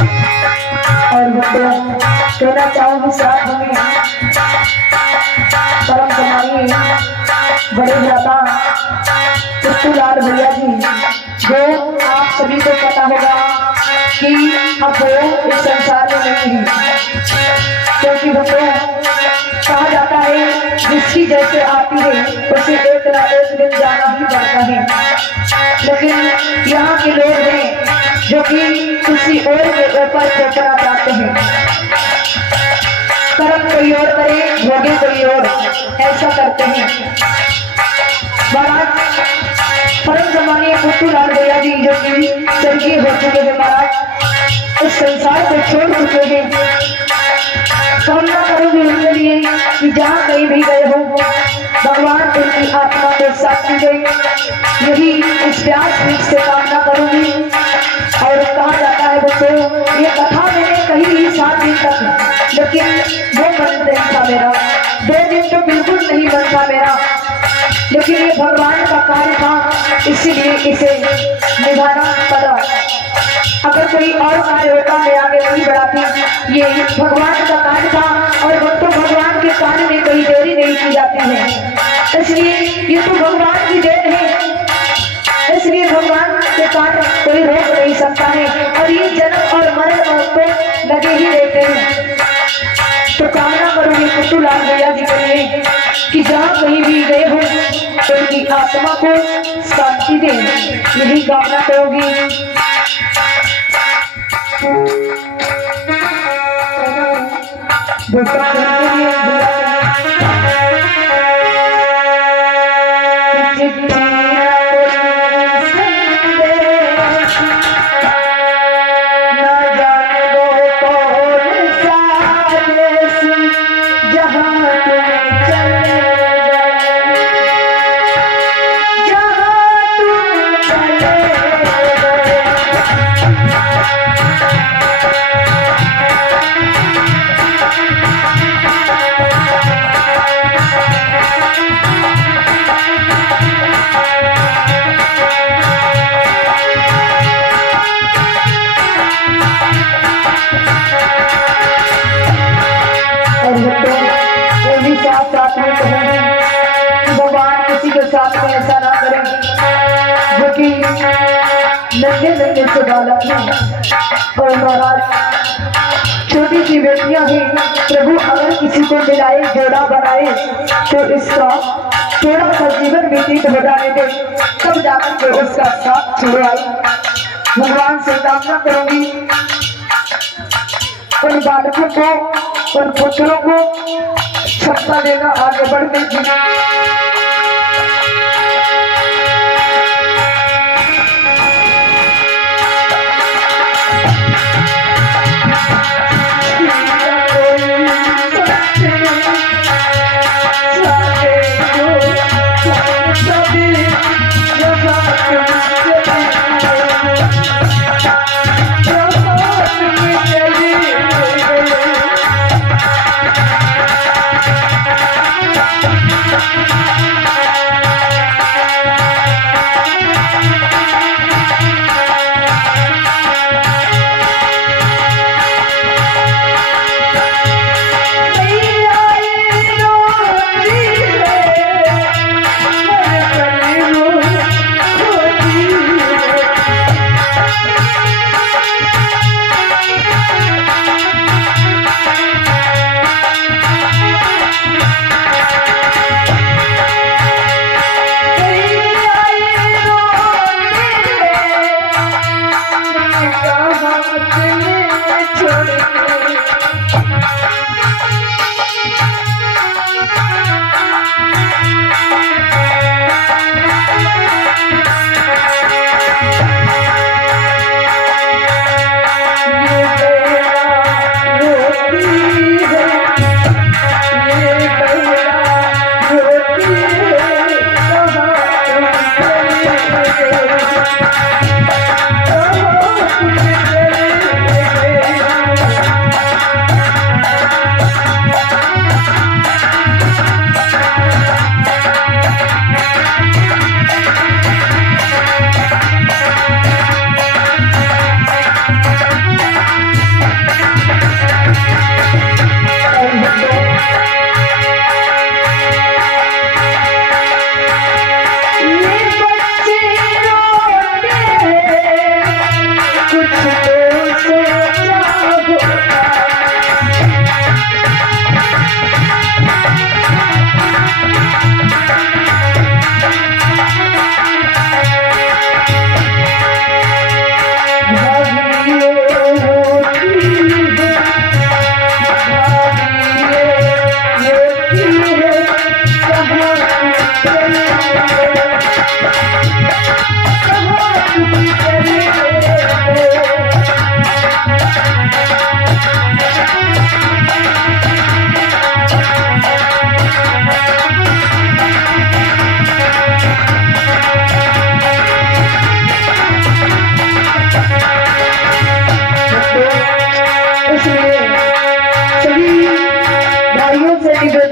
और कहना चाहूंगी साथ में परम कुमारी बड़े भ्राता पुत्तूलाल भैया जी, जो आप सभी को पता होगा कि अब वो इस संसार में नहीं है, क्योंकि वो कहा जाता है जिसकी जैसे आती है उसे एक ना एक दिन जाना ही पड़ता है। लेकिन यहाँ के लोग हैं जो कि किसी और के ऊपर ठोकरा चाहते हैं, कर्म कोई और करे भोगे कोई और, ऐसा करते हैं। महाराज परम जमाने पुत्तूलाल भैया जी जो कि स्वर्गीय हो चुके हैं, महाराज इस संसार को छोड़ चुके हैं। कामना करूंगी उनके लिए कि जहाँ कहीं भी गए हो भगवान उनकी आत्मा को शांति दे, यही इस व्यासपीठ से कामना करूंगी। और कहा जाता है दोस्तों, ये कथा मैंने कही ही 7 दिन तक, लेकिन वो मन नहीं था मेरा, 2 दिन तो बिल्कुल नहीं बनता मेरा, लेकिन ये भगवान का कार्य था, इसीलिए इसे निभाना पड़ा। अगर कोई और कार्य होता मैं आगे नहीं बढ़ाती, ये भगवान का कार्य था और भक्तों भगवान के कार्य में कोई देरी नहीं की जाती है, इसलिए ये तो भगवान की देन है, इसलिए भगवान के कार्य कोई रोक नहीं सकता है। और ये जन्म और मरण तो लगे ही रहते हैं। तो कामना करूंगी पुत्तूलाल भैया जी के लिए कि जहाँ कहीं भी गए हो तो उनकी आत्मा को शांति दे, यही कामना करूंगी। भगवान किसी के साथ में ऐसा ना करें जो कि नन्हे से बालक हैं। और महाराज छोटी सी बेटियां हैं, प्रभु अगर किसी को मिलाए जोड़ा बनाए तो इसका थोड़ा सा जीवन व्यतीत हो जाने दे, तब जाकर के उसका साथ छुड़वाए। भगवान से कामना करूंगी उन बालकों को उन पुत्रों को क्षमता देगा आगे बढ़ने की।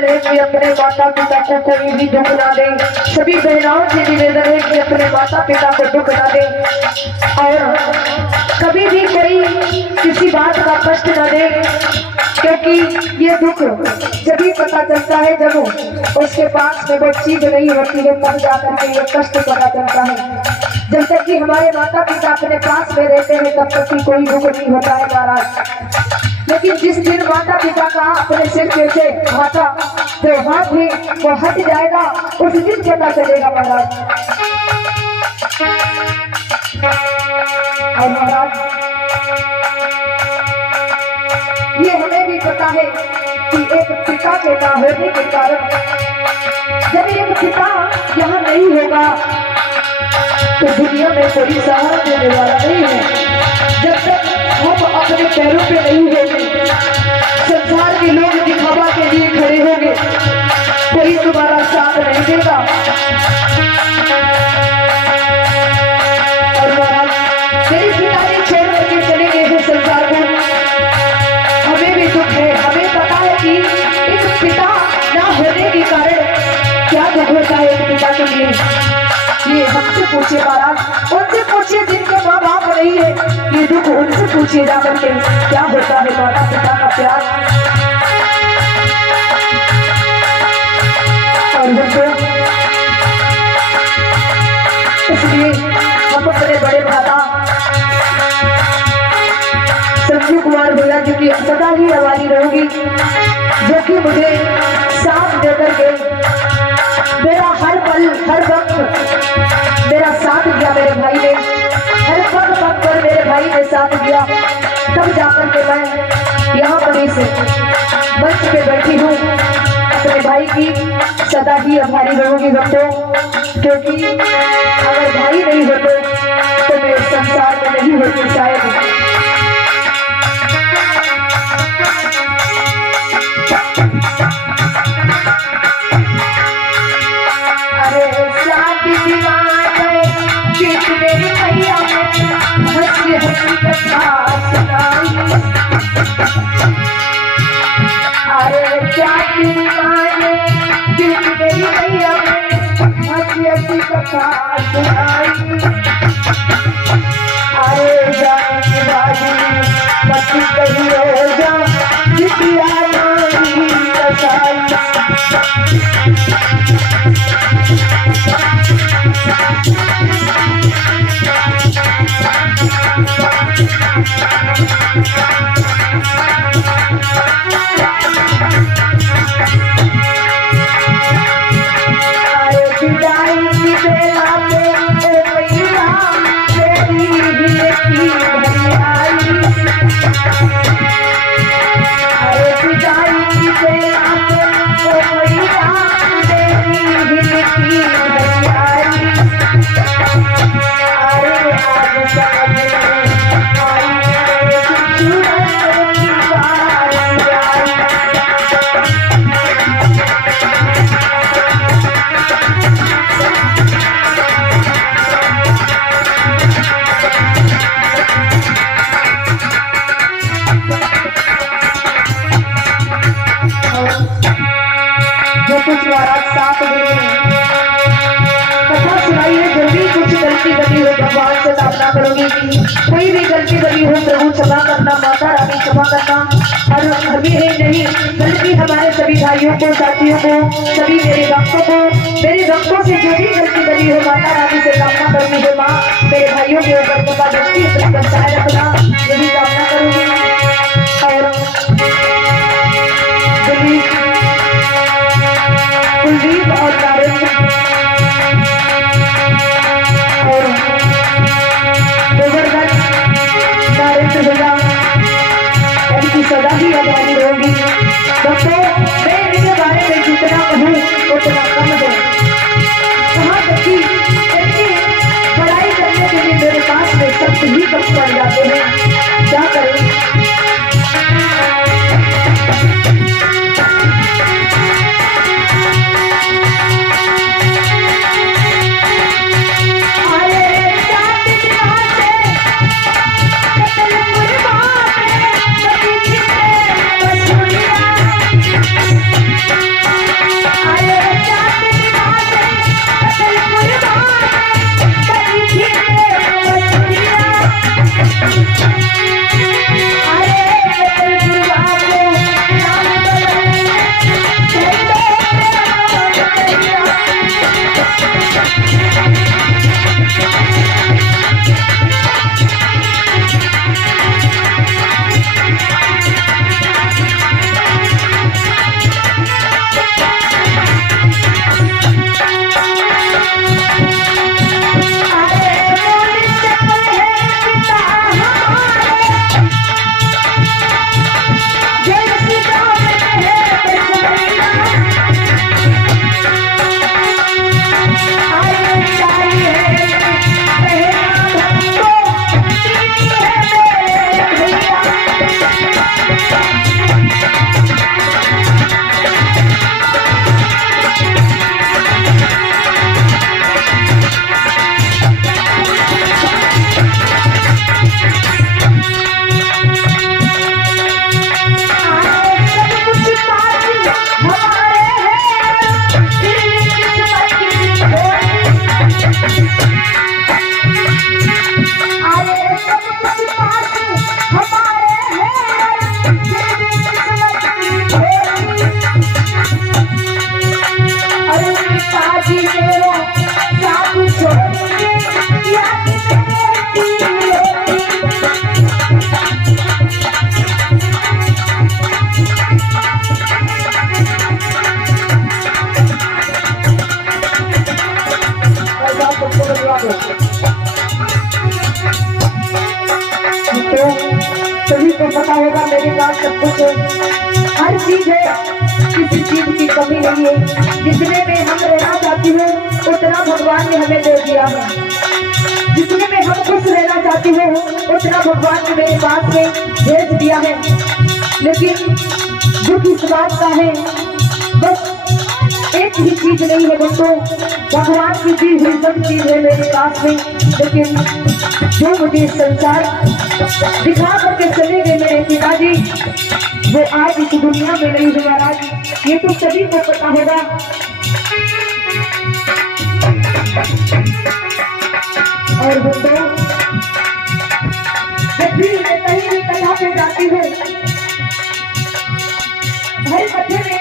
निवेदन है कि अपने माता पिता को कोई भी दुख ना दे। सभी बहनाओं से निवेदन है कि अपने माता पिता को दुख ना दे और कभी भी कोई किसी बात का कष्ट न दे, क्योंकि ये दुख जब ही पता चलता है जब उसके पास में वो चीज नहीं होती है, तब जाकर के ये कष्ट पता चलता है। जब तक कि हमारे माता पिता अपने पास में रहते हैं तब तक कि कोई दुख नहीं होता है महाराज। लेकिन जिस दिन माता पिता का अपने सिर पे से हाथा जो हाथ भी वो हट जाएगा, उस दिन पता चलेगा महाराज। और महाराज ये हमें भी पता है कि एक पिता के ना होने के कारण, जब एक पिता यहाँ नहीं होगा तो दुनिया में कोई सहारा देने वाला नहीं है। जब तक हम अपने पैरों पे नहीं होंगे, संसार के लोग दिखावा के लिए खड़े होंगे, कोई तुम्हारा साथ नहीं देगा। और महाराज मेरी पिताजी छोड़ करके चले गए हैं संसार को, हमें भी दुख है। हमें पता है कि एक पिता ना होने के कारण क्या दुख होता है एक पिता के लिए। ये हमसे पूछिए महाराज, उनसे पूछिए जिनके माँ बाप नहीं है, ये दुख उनसे पूछिए जाकर के क्या होता है माता पिता का प्यार। और इसलिए हम अपने बड़े भ्राता संजू कुमार भैया जी की सदा ही हमारी रहेगी, जो कि मुझे साथ देकर के मेरा हर पल हर वक्त मेरा साथ दिया। मेरे भाई ने हर पल पल पर मेरे भाई ने साथ दिया, तब जाकर के मैं यहाँ पर इस मंच पे बैठी हूँ। अपने भाई की सदा ही आभारी रहूंगी बच्चों, क्योंकि अगर भाई नहीं होते तो मैं इस संसार में नहीं होती शायद। अरे जाने बाजी मस्ती कही हो जा जितिया नारी कसाई। कुछ महाराज साथ कथा सुनाई है, जो भी कुछ गलती बनी हो भगवान से प्रार्थना करोगी। कोई भी गलती बनी हो प्रभु क्षमा करना, माता रानी क्षमा करना। और हमें ही नहीं बल्कि हमारे सभी भाइयों को, साथियों को, सभी मेरे भक्तों को, मेरे भक्तों से जो भी गलती बनी हो माता रानी से कामना करूंगी। हे माँ मेरे भाइयों के ऊपर कृपा दृष्टि बचाए रखना, यही कामना करूंगी। और कुलदीप और नारेंद्र और गोवर्धन नारेंद्र भैया इनकी सदा ही आभारी होगी। दोस्तों मैं इनके बारे में जितना कहूँ उतना कम है। कहाँ तक कि इनकी पढ़ाई करने के लिए मेरे पास में शब्द ही कम पड़ जाते हैं, क्या करें। सब कुछ है, हर चीज है, किसी चीज की कमी नहीं है। जितने में हम रहना चाहते हैं उतना भगवान ने हमें दे दिया है, जितने में हम खुश रहना चाहते हैं उतना भगवान ने मेरे पास में भेज दिया है। लेकिन दुख इस बात का है, बस एक ही चीज नहीं है दोस्तों, भगवान की दी हुई सब चीज है मेरे पास में, लेकिन जो मुझे संसार दिखा करके चले गए मेरे पिताजी, वो आज इस दुनिया में नहीं है महाराज, ये तो सभी को पता होगा। और दोस्तों जब भी मैं कहीं भी कथा पे जाती हूँ, हर कथे में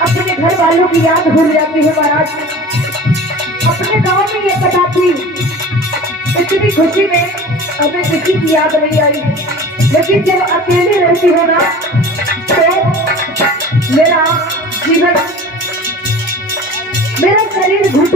अपने घर वालों की याद भूल जाती है महाराज। अपने गांव में ये कथा थी, इतनी खुशी में हमें किसी की याद नहीं आई, लेकिन जब अकेले रहती हो ना तो मेरा जीवन, मेरा शरीर घुट